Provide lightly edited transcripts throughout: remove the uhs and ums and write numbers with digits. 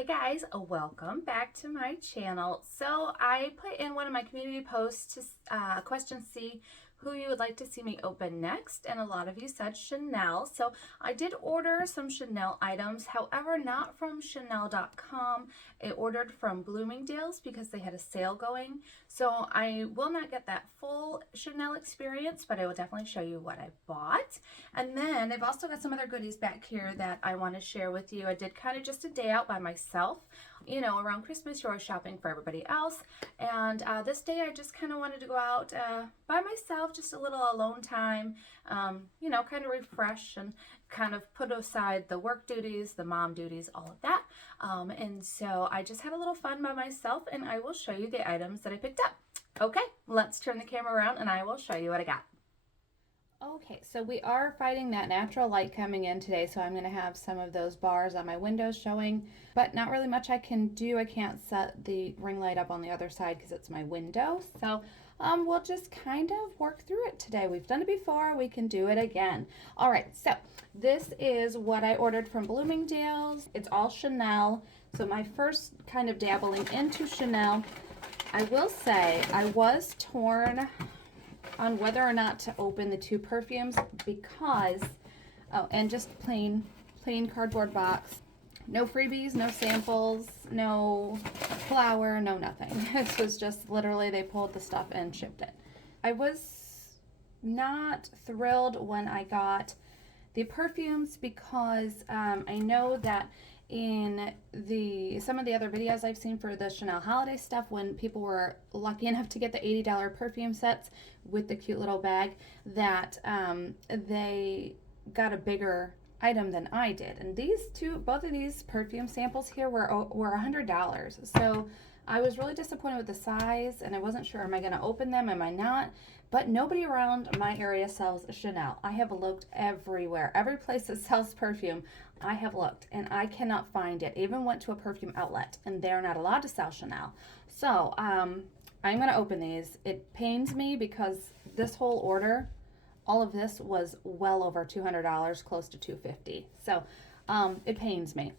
Hey guys, welcome back to my channel. So I put in one of my community posts to question see who you would like to see me open next, and a lot of you said Chanel. So I did order some Chanel items, however, not from Chanel.com. I ordered from Bloomingdale's because they had a sale going. So I will not get that full Chanel experience, but I will definitely show you what I bought. And then I've also got some other goodies back here that I want to share with you. I did kind of just a day out by myself. You know, around Christmas, you're always shopping for everybody else. And this day, I just kind of wanted to go out by myself, just a little alone time, you know, kind of refresh and kind of put aside the work duties, the mom duties, all of that. And so I just had a little fun by myself, and I will show you the items that I picked up. Okay, let's turn the camera around and I will show you what I got. Okay, so we are fighting that natural light coming in today, so I'm going to have some of those bars on my windows showing, but not really much I can do. I can't set the ring light up on the other side because it's my window, so we'll just kind of work through it today. We've done it before, we can do it again. All right, so this is what I ordered from Bloomingdale's. It's all Chanel, so my first kind of dabbling into Chanel. I will say I was torn on whether or not to open the two perfumes because, oh, and just plain cardboard box. No freebies, no samples, no flour, no nothing. This was just literally they pulled the stuff and shipped it. I was not thrilled when I got the perfumes because I know that in some of the other videos I've seen for the Chanel holiday stuff, when people were lucky enough to get the $80 perfume sets with the cute little bag, that they got a bigger item than I did. And both of these perfume samples here were $100. So I was really disappointed with the size, and I wasn't sure, am I going to open them, am I not? But nobody around my area sells Chanel. I have looked everywhere. Every place that sells perfume, I have looked, and I cannot find it. Even went to a perfume outlet, and they're not allowed to sell Chanel. So I'm going to open these. It pains me because this whole order, all of this was well over $200, close to $250. So it pains me.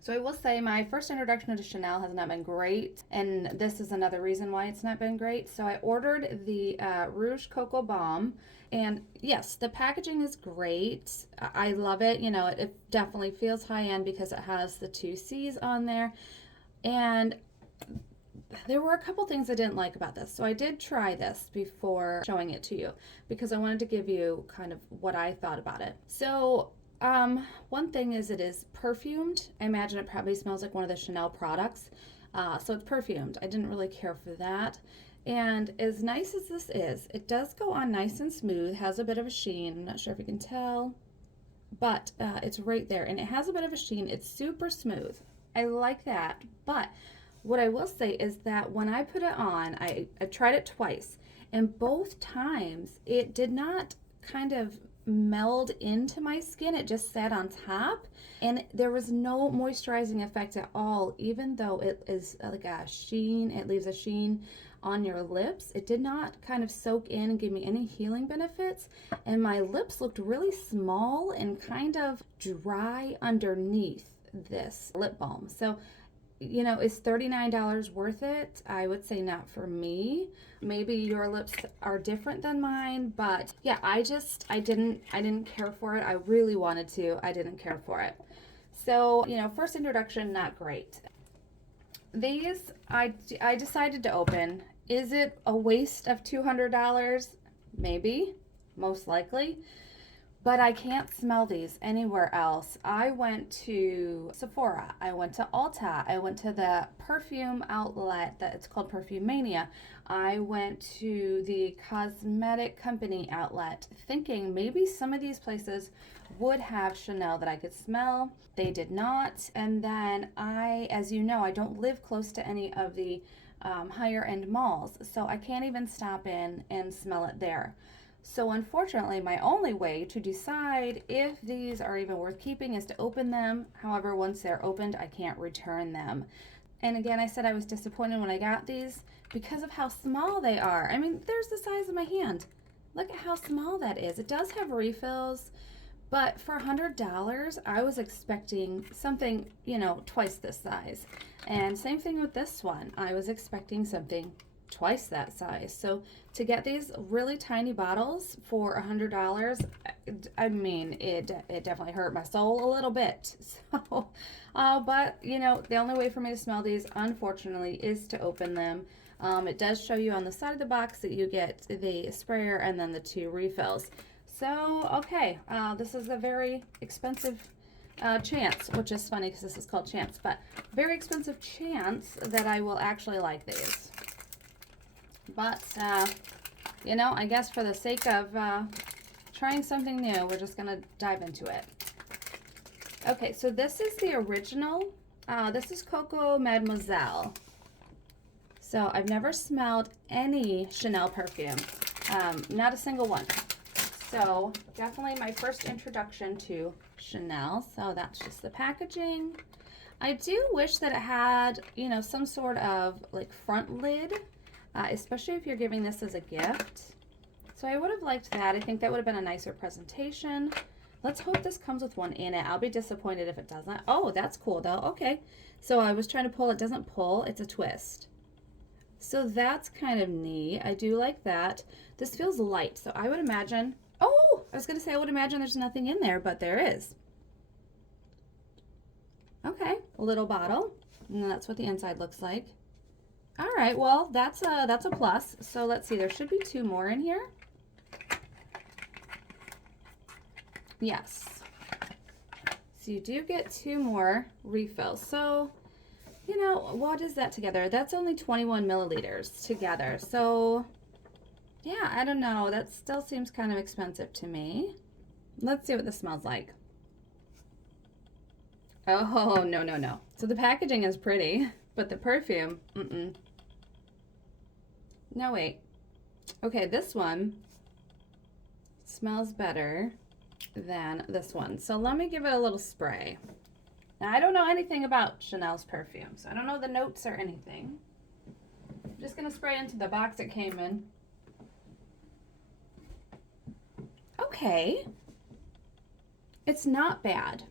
So I will say my first introduction to Chanel has not been great, and this is another reason why it's not been great. So I ordered the Rouge Coco Balm, and yes, the packaging is great. I love it. You know, it definitely feels high-end because it has the 2 C's on there, and there were a couple things I didn't like about this. So I did try this before showing it to you because I wanted to give you kind of what I thought about it. So one thing is it is perfumed. I imagine it probably smells like one of the Chanel products. So it's perfumed. I didn't really care for that. And as nice as this is, it does go on nice and smooth, has a bit of a sheen. I'm not sure if you can tell, but it's right there. And it has a bit of a sheen. It's super smooth. I like that. But what I will say is that when I put it on, I tried it twice. And both times it did not kind of meld into my skin. It just sat on top, and there was no moisturizing effect at all. Even though it is like a sheen, it leaves a sheen on your lips, it did not kind of soak in and give me any healing benefits, and my lips looked really small and kind of dry underneath this lip balm. So, you know, is $39 worth it? I would say not for me. Maybe your lips are different than mine, but yeah, I didn't care for it. I really wanted to. I didn't care for it. So, you know, first introduction, not great. These I decided to open. Is it a waste of $200? Maybe, most likely. But I can't smell these anywhere else. I went to Sephora, I went to Ulta, I went to the perfume outlet that it's called Perfume Mania. I went to the cosmetic company outlet thinking maybe some of these places would have Chanel that I could smell. They did not. And then as you know, I don't live close to any of the higher end malls, so I can't even stop in and smell it there. So unfortunately, my only way to decide if these are even worth keeping is to open them. However, once they're opened, I can't return them. And again, I said I was disappointed when I got these because of how small they are. I mean, there's the size of my hand. Look at how small that is. It does have refills, But for $100, I was expecting something, you know, twice this size. And same thing with this one. I was expecting something twice that size. So to get these really tiny bottles for $100, I mean, it definitely hurt my soul a little bit. So, but you know, the only way for me to smell these, unfortunately, is to open them. It does show you on the side of the box that you get the sprayer and then the 2 refills. So, okay, this is a very expensive chance, which is funny because this is called Chance, but very expensive chance that I will actually like these. But, you know, I guess for the sake of trying something new, we're just going to dive into it. Okay, so this is the original. This is COO Mademoiselle. So I've never smelled any Chanel perfume, not a single one. So definitely my first introduction to Chanel. So that's just the packaging. I do wish that it had, you know, some sort of like front lid, especially if you're giving this as a gift. So I would have liked that. I think that would have been a nicer presentation. Let's hope this comes with one in it. I'll be disappointed if it doesn't. Oh, that's cool though. Okay. So I was trying to pull. It doesn't pull. It's a twist. So that's kind of neat. I do like that. This feels light. So I would imagine... Oh, I was going to say I would imagine there's nothing in there, but there is. Okay, a little bottle. And that's what the inside looks like. All right, well, that's a plus. So let's see. There should be 2 more in here. Yes. So you do get 2 more refills. So, you know, what is that together? That's only 21 milliliters together. So, yeah, I don't know. That still seems kind of expensive to me. Let's see what this smells like. Oh, no, no, no. So the packaging is pretty, but the perfume, No, wait. Okay, this one smells better than this one. So let me give it a little spray. Now, I don't know anything about Chanel's perfume, so I don't know the notes or anything. I'm just going to spray into the box it came in. Okay. It's not bad.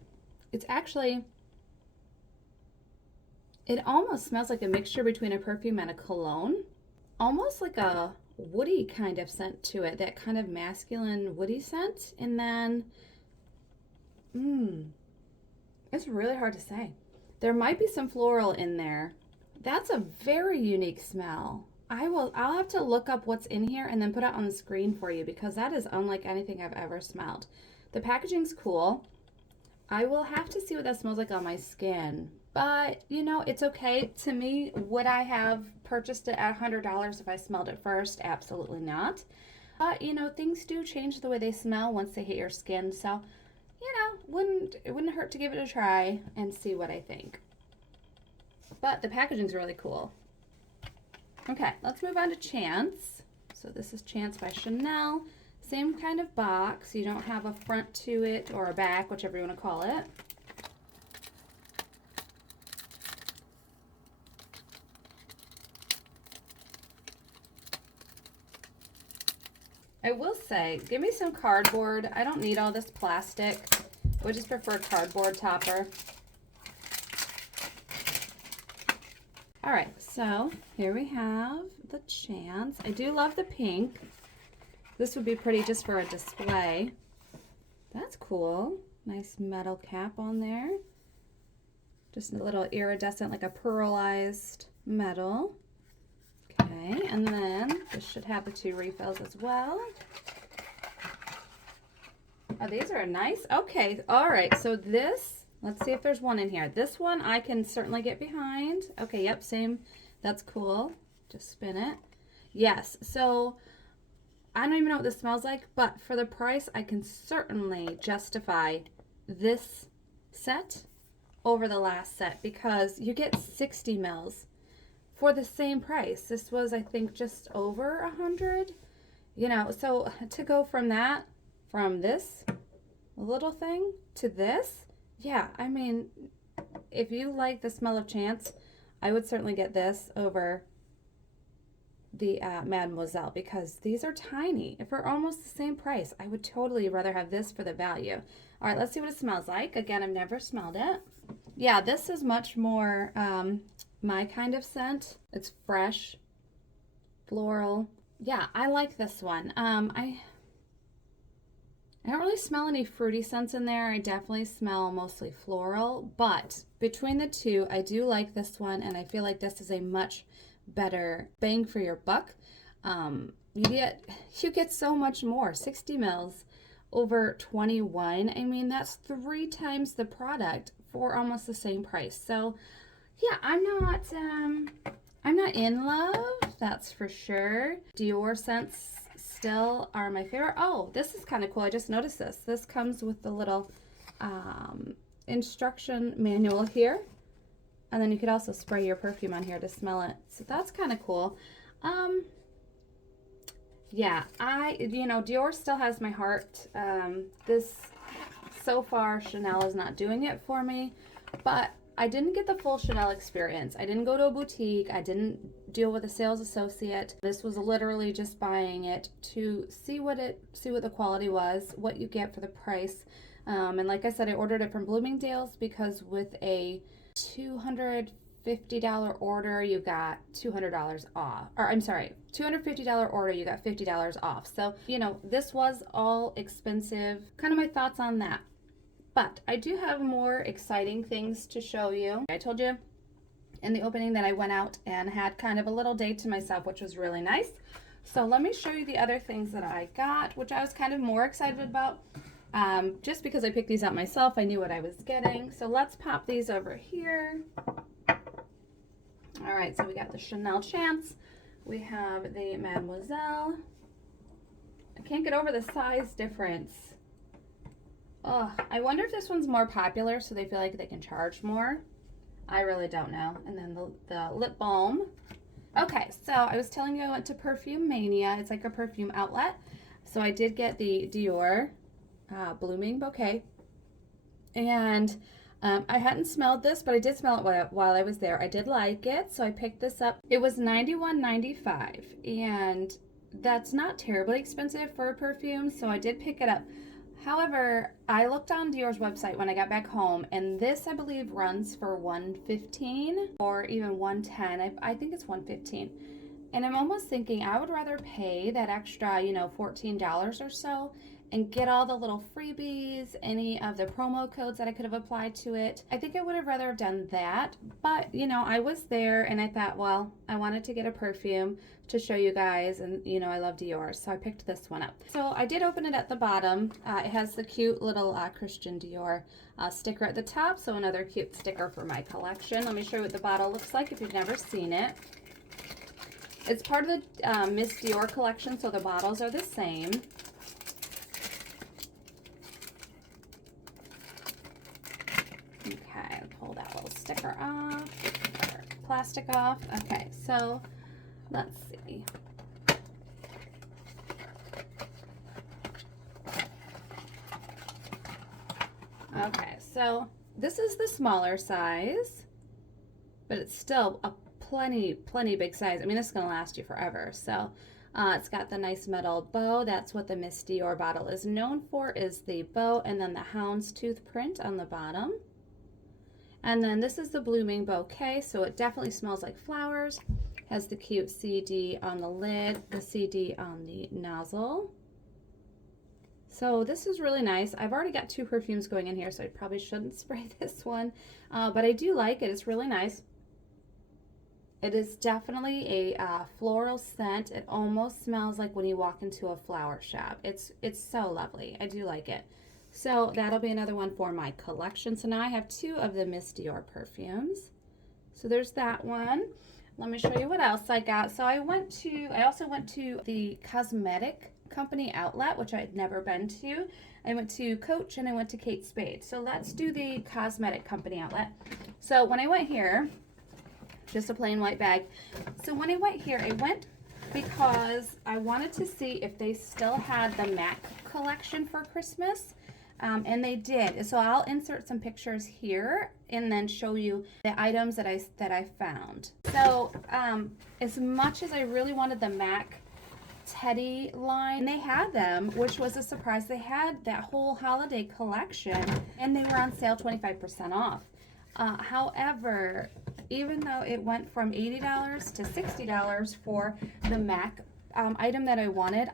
It's actually, it almost smells like a mixture between a perfume and a cologne. Almost like a woody kind of scent to it, that kind of masculine woody scent. And then, it's really hard to say. There might be some floral in there. That's a very unique smell. I'll have to look up what's in here and then put it on the screen for you because that is unlike anything I've ever smelled. The packaging's cool. I will have to see what that smells like on my skin. But, you know, it's okay. To me, would I have purchased it at $100 if I smelled it first? Absolutely not. But, you know, things do change the way they smell once they hit your skin. So, you know, it wouldn't hurt to give it a try and see what I think. But the packaging's really cool. Okay, let's move on to Chance. So this is Chance by Chanel. Same kind of box. You don't have a front to it or a back, whichever you want to call it. I will say, give me some cardboard. I don't need all this plastic. I would just prefer a cardboard topper. All right, so here we have the Chance. I do love the pink. This would be pretty just for a display. That's cool. Nice metal cap on there. Just a little iridescent, like a pearlized metal. Okay, and then this should have the 2 refills as well. Oh, these are nice. Okay, all right, so this, let's see if there's one in here. This one I can certainly get behind. Okay, yep, same. That's cool. Just spin it. Yes, so I don't even know what this smells like, but for the price, I can certainly justify this set over the last set because you get 60 mils for the same price. This was, I think, just over 100. You know, so to go from that, from this little thing to this, yeah, I mean, if you like the smell of Chance, I would certainly get this over the Mademoiselle because these are tiny. If they're almost the same price, I would totally rather have this for the value. All right, let's see what it smells like. Again, I've never smelled it. Yeah, this is much more my kind of scent. It's fresh, floral. Yeah, I like this one. I don't really smell any fruity scents in there. I definitely smell mostly floral, but between the two, I do like this one, and I feel like this is a much better bang for your buck. You get so much more. 60 mils over 21. I mean, that's 3 times the product for almost the same price. So yeah, I'm not in love, that's for sure. Dior scents still are my favorite. Oh, this is kind of cool. I just noticed this. This comes with the little instruction manual here. And then you could also spray your perfume on here to smell it. So that's kind of cool. Yeah, Dior still has my heart. So far, Chanel is not doing it for me, but I didn't get the full Chanel experience. I didn't go to a boutique. I didn't deal with a sales associate. This was literally just buying it to see what the quality was, what you get for the price. And like I said, I ordered it from Bloomingdale's because with a $250 order, you got $200 off. Or I'm sorry, $250 order, you got $50 off. So, this was all expensive. Kind of my thoughts on that. But I do have more exciting things to show you. I told you in the opening that I went out and had kind of a little day to myself, which was really nice. So let me show you the other things that I got, which I was kind of more excited about. Just because I picked these out myself, I knew what I was getting. So let's pop these over here. All right, so we got the Chanel Chance. We have the Mademoiselle. I can't get over the size difference. Oh, I wonder if this one's more popular so they feel like they can charge more. I really don't know. And then the lip balm. Okay, so I was telling you I went to Perfume Mania. It's like a perfume outlet. So I did get the Dior Blooming Bouquet. And I hadn't smelled this, but I did smell it while I was there. I did like it, so I picked this up. It was $91.95, and that's not terribly expensive for a perfume, so I did pick it up. However, I looked on Dior's website when I got back home, and this, I believe, runs for $115 or even $110. I think it's $115. And I'm almost thinking I would rather pay that extra, $14 or so and get all the little freebies, any of the promo codes that I could have applied to it. I think I would have rather have done that. But, I was there and I thought, well, I wanted to get a perfume to show you guys, and I love Dior, so I picked this one up. So I did open it at the bottom. It has the cute little Christian Dior sticker at the top, so another cute sticker for my collection. Let me show you what the bottle looks like if you've never seen it. It's part of the Miss Dior collection, so the bottles are the same. Okay, pull that little sticker off, or plastic off. Okay, so let's see. Okay, so this is the smaller size, but it's still a plenty big size. I mean, this is gonna last you forever. So it's got the nice metal bow. That's what the Miss Dior bottle is known for, is the bow, and then the houndstooth print on the bottom. And then this is the Blooming Bouquet, so it definitely smells like flowers. Has the cute CD on the lid, the CD on the nozzle. So this is really nice. I've already got 2 perfumes going in here, so I probably shouldn't spray this one. But I do like it. It's really nice. It is definitely a floral scent. It almost smells like when you walk into a flower shop. It's so lovely. I do like it. So that'll be another one for my collection. So now I have 2 of the Miss Dior perfumes. So there's that one. Let me show you what else I got. So I also went to the cosmetic company outlet, which I had never been to. I went to Coach and I went to Kate Spade. So let's do the cosmetic company outlet. So when I went here, just a plain white bag. So when I went here, I went because I wanted to see if they still had the MAC collection for Christmas. And they did. So I'll insert some pictures here and then show you the items that I found. So as much as I really wanted the MAC Teddy line. They had them, which was a surprise. They had that whole holiday collection, and they were on sale 25% off. However, even though it went from $80 to $60 for the MAC item that I wanted,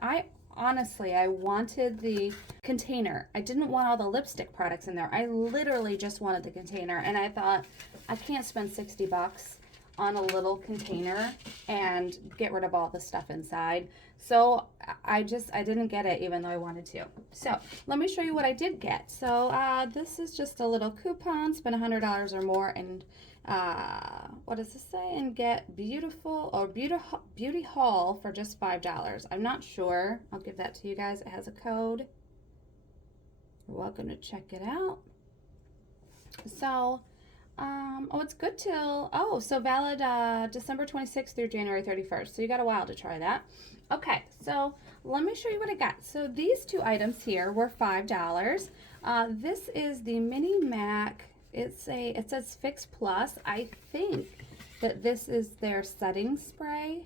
honestly, I wanted the container. I didn't want all the lipstick products in there. I literally just wanted the container, and I thought, I can't spend $60 on a little container and get rid of all the stuff inside. So I didn't get it even though I wanted to. So let me show you what I did get. So this is just a little coupon, spend $100 or more, and what does this say? And get beauty haul for just $5. I'm not sure. I'll give that to you guys. It has a code. You're welcome to check it out. So oh, it's good till, so valid December 26th through January 31st. So you got a while to try that. Okay, so let me show you what I got. So these two items here were $5. This is the Mini MAC. It says Fix Plus. I think that this is their setting spray,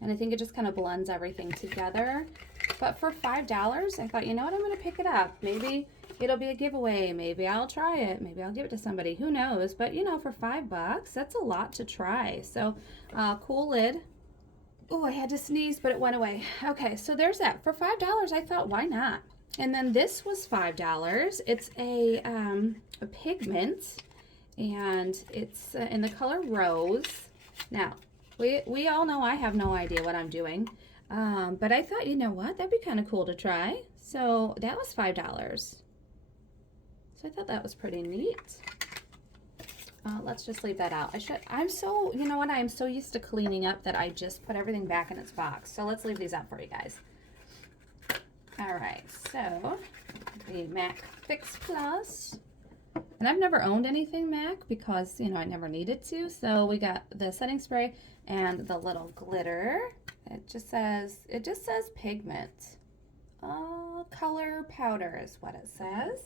and I think it just kind of blends everything together. But for $5, I thought, you know what, I'm going to pick it up. Maybe it'll be a giveaway. Maybe I'll try it. Maybe I'll give it to somebody. Who knows? But, you know, for $5, that's a lot to try. So, cool lid. Oh, I had to sneeze, but it went away. Okay, so there's that. For $5, I thought, why not? And then this was $5. It's a pigment, and it's in the color Rose. Now, we all know I have no idea what I'm doing, but I thought, you know what, that'd be kind of cool to try. So that was $5. So I thought that was pretty neat. Let's just leave that out. You know what, I'm so used to cleaning up that I just put everything back in its box. So let's leave these out for you guys. All right, so the MAC Fix Plus. And I've never owned anything MAC because, you know, I never needed to. So we got the setting spray and the little glitter. It just says pigment. Color powder is what it says.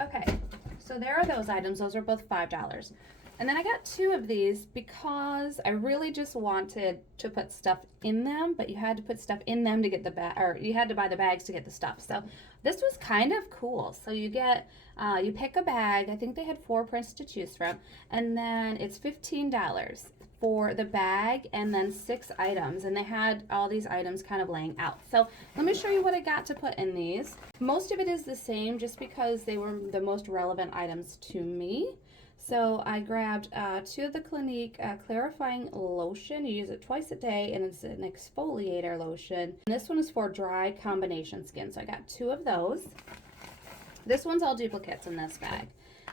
Okay, so there are those items. Those are both $5. And then I got two of these because I really just wanted to put stuff in them, but you had to put stuff in them to get the bag, or you had to buy the bags to get the stuff. So this was kind of cool. So you get, you pick a bag. I think they had 4 prints to choose from, and then it's $15 for the bag and then 6 items, and they had all these items kind of laying out. So let me show you what I got to put in these. Most of it is the same just because they were the most relevant items to me. So I grabbed 2 of the Clinique clarifying lotion. You use it twice a day, and it's an exfoliator lotion. And this one is for dry combination skin. So I got 2 of those. This one's all duplicates in this bag.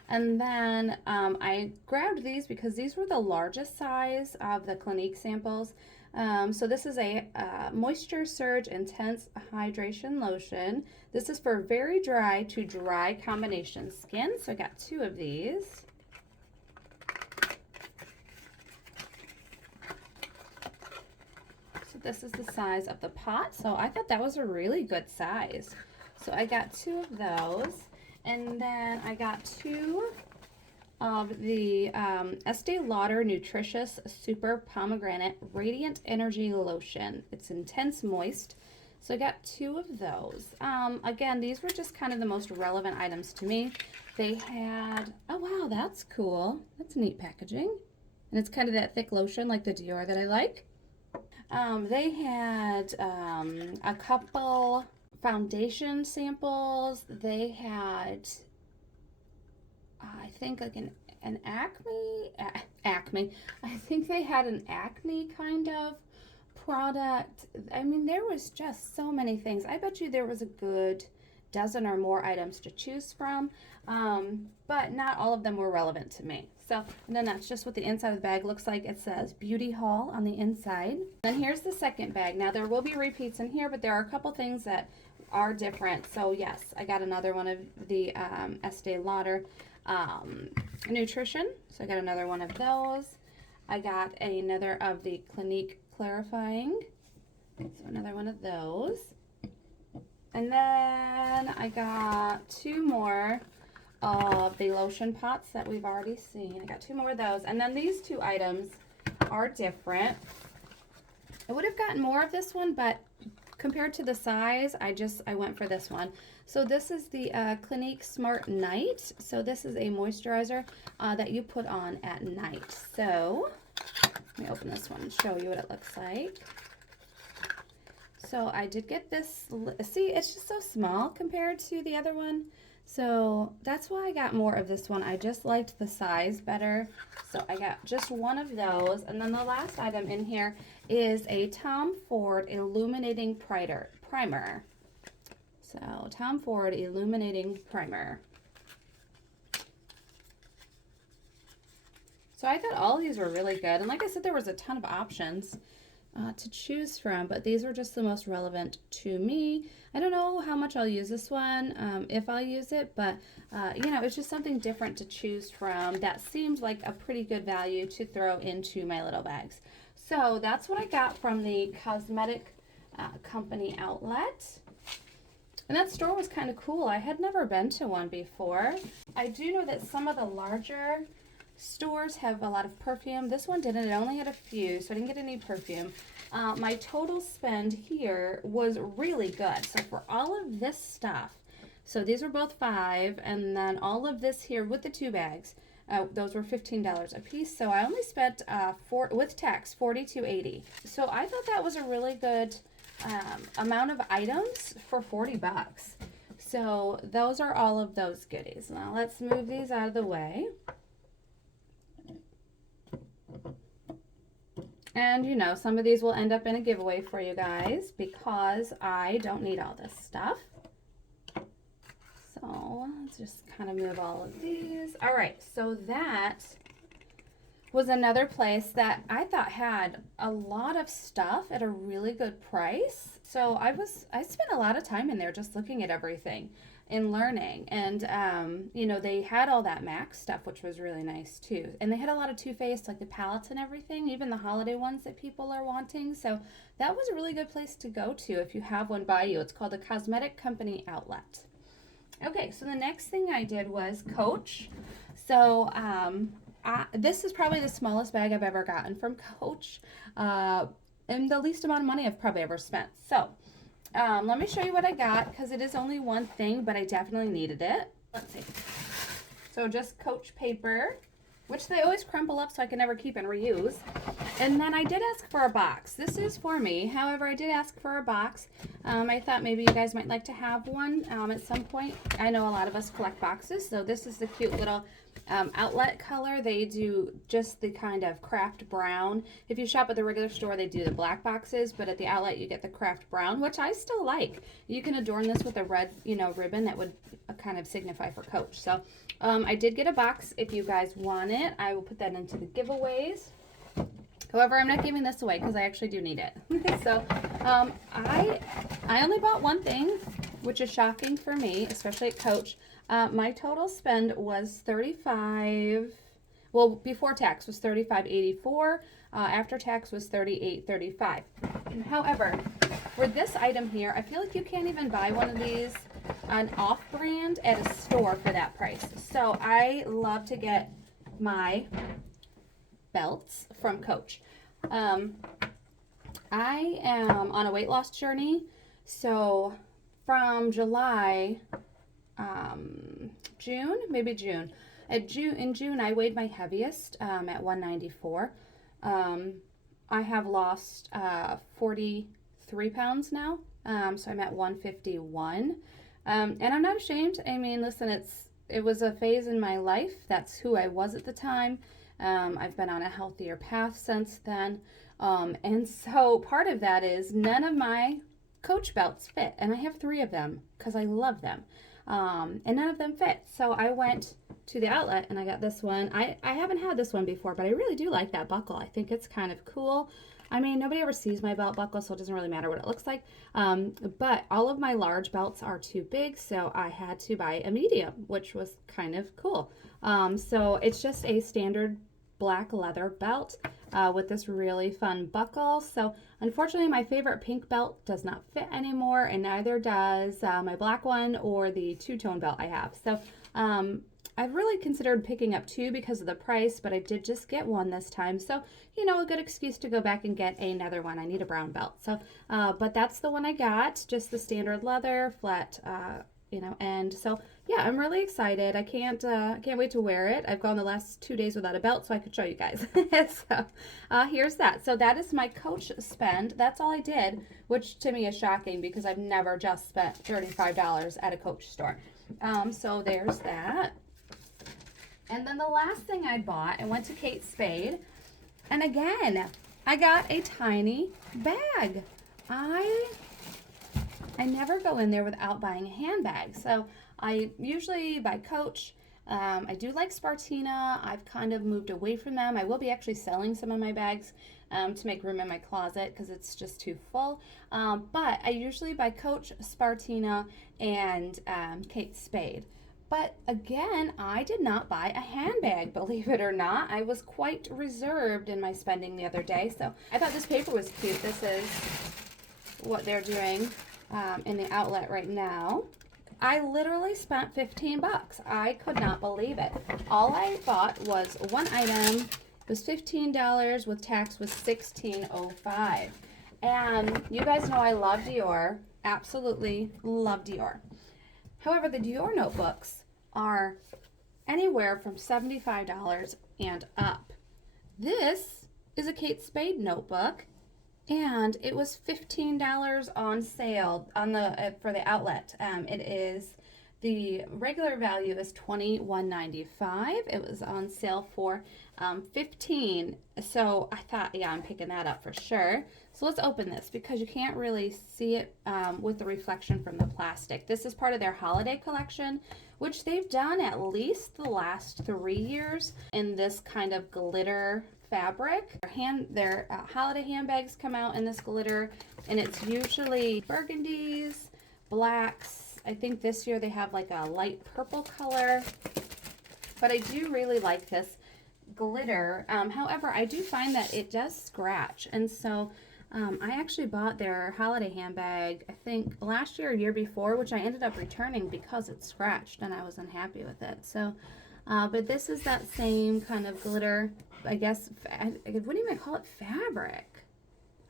And then I grabbed these because these were the largest size of the Clinique samples. So this is a Moisture Surge Intense Hydration Lotion. This is for very dry to dry combination skin. So I got 2 of these. This is the size of the pot, so I thought that was a really good size. So I got 2 of those, and then I got 2 of the Estee Lauder Nutritious Super Pomegranate Radiant Energy Lotion. It's intense moist, so I got 2 of those. Again, these were just kind of the most relevant items to me. They had, oh wow, that's cool. That's neat packaging, and it's kind of that thick lotion like the Dior that I like. They had a couple foundation samples. They had, I think, like an Acme. I think they had an acne kind of product. I mean, there was just so many things. I bet you there was a good dozen or more items to choose from, but not all of them were relevant to me. So, and then that's just what the inside of the bag looks like. It says Beauty Haul on the inside. And here's the second bag. Now, there will be repeats in here, but there are a couple things that are different. So, yes, I got another one of the Estee Lauder Nutrition. So, I got another one of those. I got another of the Clinique Clarifying. So, another one of those. And then I got 2 more of the lotion pots that we've already seen. I got 2 more of those. And then these 2 items are different. I would have gotten more of this one, but compared to the size, I went for this one. So this is the Clinique Smart Night. So this is a moisturizer that you put on at night. So let me open this one and show you what it looks like. So I did get this, see, it's just so small compared to the other one. So that's why I got more of this one. I just liked the size better. So I got just one of those. And then the last item in here is a Tom Ford Illuminating Primer. So Tom Ford Illuminating Primer. So I thought all these were really good. And like I said, there was a ton of options to choose from, but these were just the most relevant to me. I don't know how much I'll use this one, if I'll use it, but you know, it's just something different to choose from that seemed like a pretty good value to throw into my little bags. So that's what I got from the cosmetic company outlet. And that store was kind of cool. I had never been to one before. I do know that some of the larger stores have a lot of perfume. This one didn't. It only had a few, so I didn't get any perfume. My total spend here was really good. So for all of this stuff, so these were both $5, and then all of this here with the 2 bags, those were $15 a piece. So I only spent with tax $42.80. So I thought that was a really good amount of items for 40 bucks. So those are all of those goodies. Now let's move these out of the way. And you know, some of these will end up in a giveaway for you guys because I don't need all this stuff. So let's just kind of move all of these. All right, so that was another place that I thought had a lot of stuff at a really good price. So I spent a lot of time in there just looking at everything and learning. And, you know, they had all that MAC stuff, which was really nice too. And they had a lot of Too Faced, like the palettes and everything, even the holiday ones that people are wanting. So that was a really good place to go to if you have one by you. It's called the Cosmetic Company Outlet. Okay, so the next thing I did was Coach. So this is probably the smallest bag I've ever gotten from Coach, and the least amount of money I've probably ever spent. So let me show you what I got, because it is only one thing, but I definitely needed it. Let's see. So just Coach paper, which they always crumple up so I can never keep and reuse. And then I did ask for a box. This is for me. However, I did ask for a box. I thought maybe you guys might like to have one at some point. I know a lot of us collect boxes, so this is the cute little outlet color. They do just the kind of craft brown. If you shop at the regular store, they do the black boxes, but at the outlet you get the craft brown, which I still like. You can adorn this with a red, you know, ribbon that would kind of signify for Coach. So I did get a box. If you guys want it, I will put that into the giveaways. However, I'm not giving this away because I actually do need it. So I only bought one thing, which is shocking for me, especially at Coach. My total spend was $35. Well, before tax was $35.84. After tax was $38.35. However, for this item here, I feel like you can't even buy one of these on off-brand at a store for that price. So I love to get my belts from Coach. I am on a weight loss journey. So from July, June, maybe June. In June, I weighed my heaviest at 194. I have lost 43 pounds now, so I'm at 151. And I'm not ashamed. I mean, listen, it was a phase in my life. That's who I was at the time. I've been on a healthier path since then. And so part of that is none of my Coach belts fit, and I have 3 of them because I love them. And none of them fit. So I went to the outlet and I got this one. I haven't had this one before, but I really do like that buckle. I think it's kind of cool. I mean, nobody ever sees my belt buckle, so it doesn't really matter what it looks like. But all of my large belts are too big, so I had to buy a medium, which was kind of cool. So it's just a standard black leather belt with this really fun buckle. So unfortunately, my favorite pink belt does not fit anymore, and neither does my black one or the two-tone belt I have. So I've really considered picking up 2 because of the price, but I did just get 1 this time. So, you know, a good excuse to go back and get another one. I need a brown belt. So, but that's the one I got, just the standard leather, flat, you know, and so, yeah, I'm really excited. I can't wait to wear it. I've gone the last 2 days without a belt, so I could show you guys. So, here's that. So that is my Coach spend. That's all I did, which to me is shocking because I've never just spent $35 at a Coach store. So there's that. And then the last thing I bought, I went to Kate Spade, and again, I got a tiny bag. I never go in there without buying a handbag. So I usually buy Coach. I do like Spartina. I've kind of moved away from them. I will be actually selling some of my bags to make room in my closet because it's just too full. But I usually buy Coach, Spartina, and Kate Spade. But again, I did not buy a handbag, believe it or not. I was quite reserved in my spending the other day. So I thought this paper was cute. This is what they're doing in the outlet right now. I literally spent 15 bucks. I could not believe it. All I bought was one item. It was $15 with tax was $16.05. And you guys know I love Dior. Absolutely love Dior. However, the Dior notebooks are anywhere from $75 and up. This is a Kate Spade notebook, and it was $15 on sale on the for the outlet. It is the regular value is $21.95. It was on sale for $15. So I thought, yeah, I'm picking that up for sure. So let's open this because you can't really see it with the reflection from the plastic. This is part of their holiday collection, which they've done at least the last 3 years in this kind of glitter fabric. Their holiday handbags come out in this glitter, and it's usually burgundies, blacks. I think this year they have like a light purple color, but I do really like this glitter. However, I do find that it does scratch, and so I actually bought their holiday handbag, I think last year or year before, which I ended up returning because it scratched and I was unhappy with it. So, but this is that same kind of glitter, I guess. I wouldn't even call it fabric.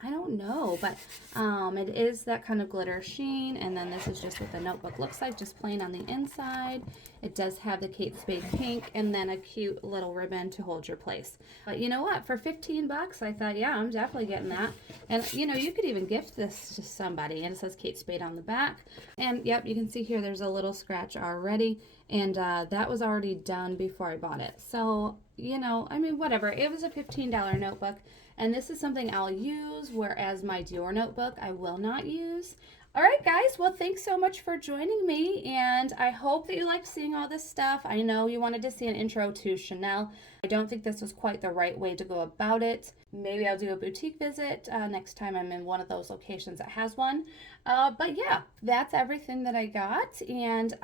I don't know, but it is that kind of glitter sheen, and then this is just what the notebook looks like, just plain on the inside. It does have the Kate Spade pink and then a cute little ribbon to hold your place. But you know what? For 15 bucks, I thought, yeah, I'm definitely getting that. And you know, you could even gift this to somebody, and it says Kate Spade on the back. And yep, you can see here there's a little scratch already, and that was already done before I bought it. So, you know, I mean, whatever. It was a $15 notebook. And this is something I'll use, whereas my Dior notebook I will not use. All right, guys. Well, thanks so much for joining me, and I hope that you liked seeing all this stuff. I know you wanted to see an intro to Chanel. I don't think this was quite the right way to go about it. Maybe I'll do a boutique visit next time I'm in one of those locations that has one. But yeah, that's everything that I got. And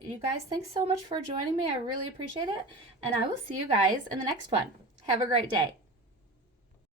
you guys, thanks so much for joining me. I really appreciate it. And I will see you guys in the next one. Have a great day.